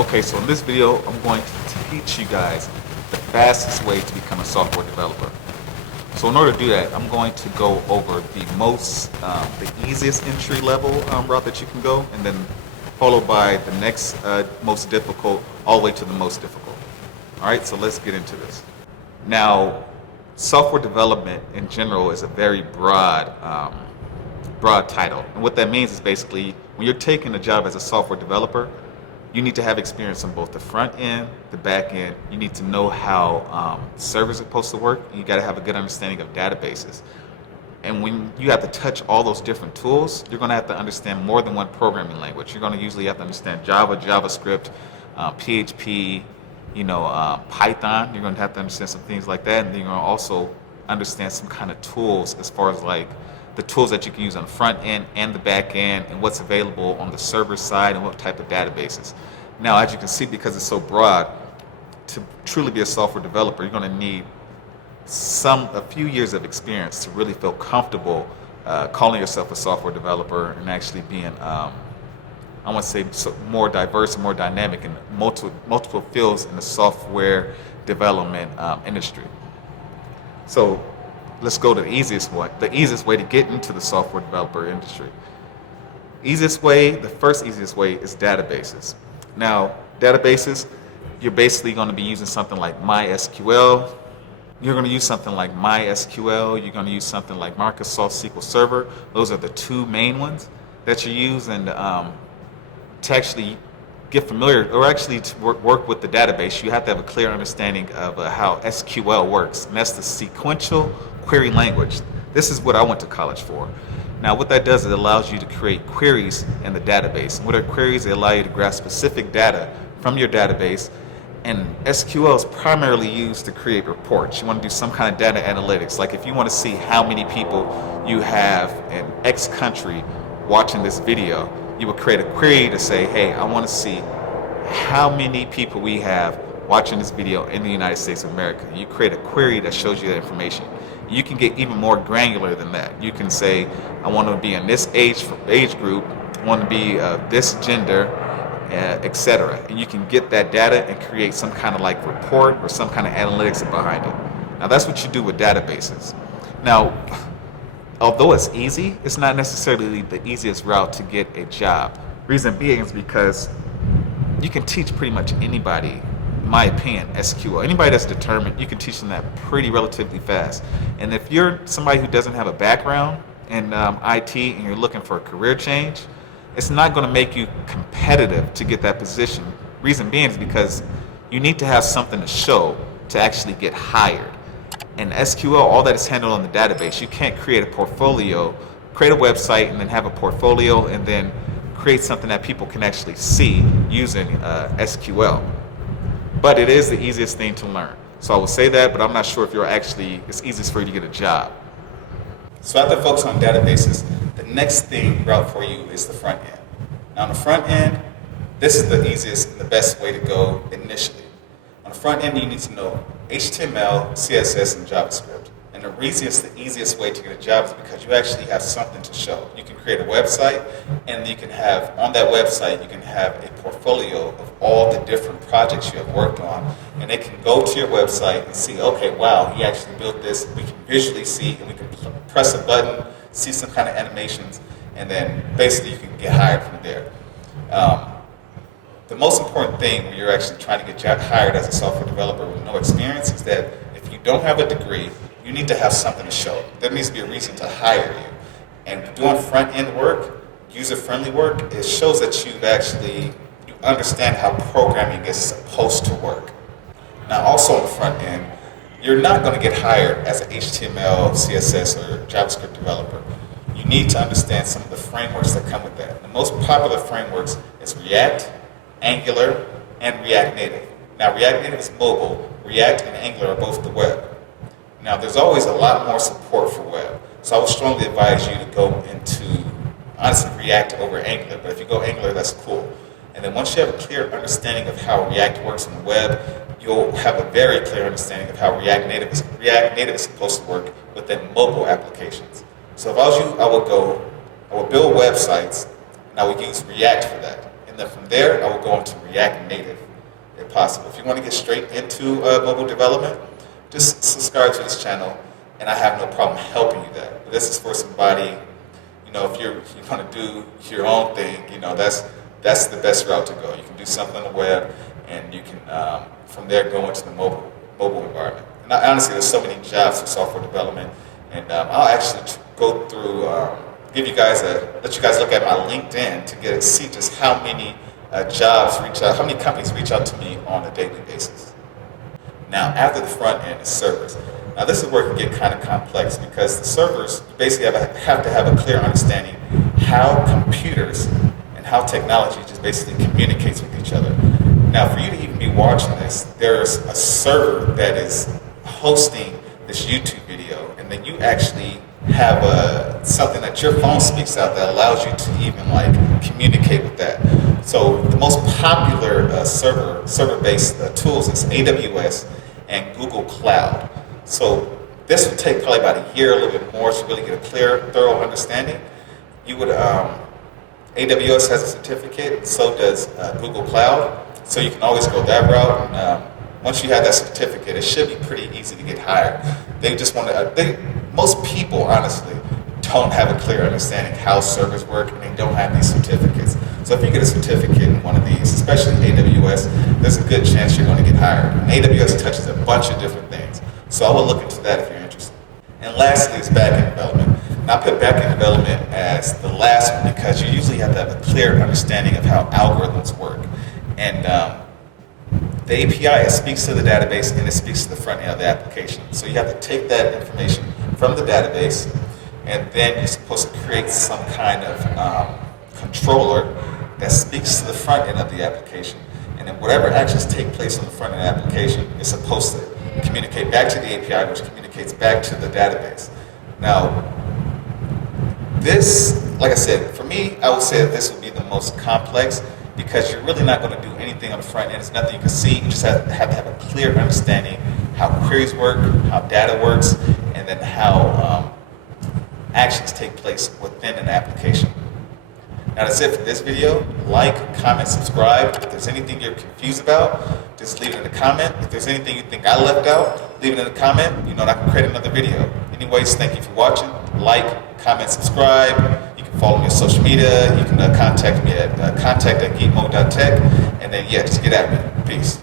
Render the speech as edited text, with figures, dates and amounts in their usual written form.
Okay, so in this video, I'm going to teach you guys the fastest way to become a software developer. So in order to do that, I'm going to go over the easiest entry level route that you can go, and then followed by the next most difficult, all the way to the most difficult. All right, so let's get into this. Now, software development in general is a very broad title, and what that means is basically when you're taking a job as a software developer, you need to have experience on both the front end, the back end. You need to know how servers are supposed to work, and you got to have a good understanding of databases. And when you have to touch all those different tools, you're going to have to understand more than one programming language. You're going to usually have to understand Java, JavaScript, PHP, Python. You're going to have to understand some things like that, and then you're going to also understand some kind of tools as far as like the tools that you can use on the front end and the back end, and what's available on the server side and what type of databases. Now, as you can see, because it's so broad, to truly be a software developer, you're going to need a few years of experience to really feel comfortable calling yourself a software developer and actually being, more diverse and more dynamic in multiple fields in the software development industry. So let's go to the easiest way to get into the software developer industry. The first easiest way is databases. Now, databases, you're basically going to be using something like MySQL. You're going to use something like MySQL. You're going to use something like Microsoft SQL Server. Those are the two main ones that you use, and to actually get familiar, or actually to work with the database, you have to have a clear understanding of how SQL works, and that's the sequential query language. This is what I went to college for. Now, what that does is it allows you to create queries in the database. And what are queries? They allow you to grab specific data from your database, and SQL is primarily used to create reports. You want to do some kind of data analytics, like if you want to see how many people you have in X country watching this video, you would create a query to say, hey, I want to see how many people we have watching this video in the United States of America. You create a query that shows you that information. You can get even more granular than that. You can say, I want to be in this age group, I want to be this gender, etc. And you can get that data and create some kind of like report or some kind of analytics behind it. Now, that's what you do with databases. Now, although it's easy, it's not necessarily the easiest route to get a job. Reason being is because you can teach pretty much anybody, in my opinion, SQL. Anybody that's determined, you can teach them that pretty relatively fast. And if you're somebody who doesn't have a background in IT and you're looking for a career change, it's not going to make you competitive to get that position. Reason being is because you need to have something to show to actually get hired. In SQL, all that is handled on the database. You can't create a portfolio, create a website, and then have a portfolio, and then create something that people can actually see using SQL. But it is the easiest thing to learn. So I will say that, but I'm not sure if it's easiest for you to get a job. So after focus on databases, the next route for you is the front end. Now on the front end, this is the easiest and the best way to go initially. On the front end, you need to know HTML, CSS, and JavaScript. And the easiest way to get a job is because you actually have something to show. You can create a website, and you can have, on that website, you can have a portfolio of all the different projects you have worked on. And they can go to your website and see, okay, wow, he actually built this. We can visually see, and we can press a button, see some kind of animations, and then basically you can get hired from there. The most important thing when you're actually trying to get hired as a software developer with no experience is that if you don't have a degree, you need to have something to show. There needs to be a reason to hire you. And doing front-end work, user-friendly work, it shows that you understand how programming is supposed to work. Now, also on the front end, you're not going to get hired as an HTML, CSS, or JavaScript developer. You need to understand some of the frameworks that come with that. The most popular frameworks is React, Angular, and React Native. Now, React Native is mobile. React and Angular are both the web. Now, there's always a lot more support for web. So I would strongly advise you to go into, honestly, React over Angular. But if you go Angular, that's cool. And then once you have a clear understanding of how React works on the web, you'll have a very clear understanding of how React Native is supposed to work within mobile applications. So if I was you, I would build websites, and I would use React for that. And then from there, I will go into React Native, if possible. If you want to get straight into mobile development, just subscribe to this channel, and I have no problem helping you that. But this is for somebody, if you want to do your own thing, that's the best route to go. You can do something on the web, and you can, from there, go into the mobile environment. And honestly, there's so many jobs for software development, and I'll actually go through, let you guys look at my LinkedIn to see just how many how many companies reach out to me on a daily basis. Now, after the front end is servers. Now, this is where it can get kind of complex because the servers, you basically have to have a clear understanding how computers and how technology just basically communicates with each other. Now, for you to even be watching this, there's a server that is hosting this YouTube video, and then you actually have something that your phone speaks out that allows you to even communicate with that. So the most popular server-based tools is AWS and Google Cloud. So this would take probably about a year, a little bit more, to really get a clear, thorough understanding. You would AWS has a certificate, so does Google Cloud. So you can always go that route. And, once you have that certificate, it should be pretty easy to get hired. They just want to. Most people, honestly, don't have a clear understanding how servers work, and they don't have these certificates. So if you get a certificate in one of these, especially AWS, there's a good chance you're going to get hired. And AWS touches a bunch of different things. So I will look into that if you're interested. And lastly is backend development. And I put backend development as the last one because you usually have to have a clear understanding of how algorithms work. And the API, it speaks to the database and it speaks to the front end of the application. So you have to take that information from the database, and then you're supposed to create some kind of controller that speaks to the front end of the application. And then whatever actions take place on the front end of the application is supposed to communicate back to the API, which communicates back to the database. Now, this, like I said, for me, I would say that this would be the most complex because you're really not going to do anything on the front end. It's nothing you can see. You just have to have a clear understanding how queries work, how data works, and then how actions take place within an application. Now that's it for this video. Like, comment, subscribe. If there's anything you're confused about, just leave it in the comment. If there's anything you think I left out, leave it in the comment. And I can create another video. Anyways, thank you for watching. Like, comment, subscribe. You can follow me on social media. You can contact me at contact@geekmode.tech. And then, just get at me. Peace.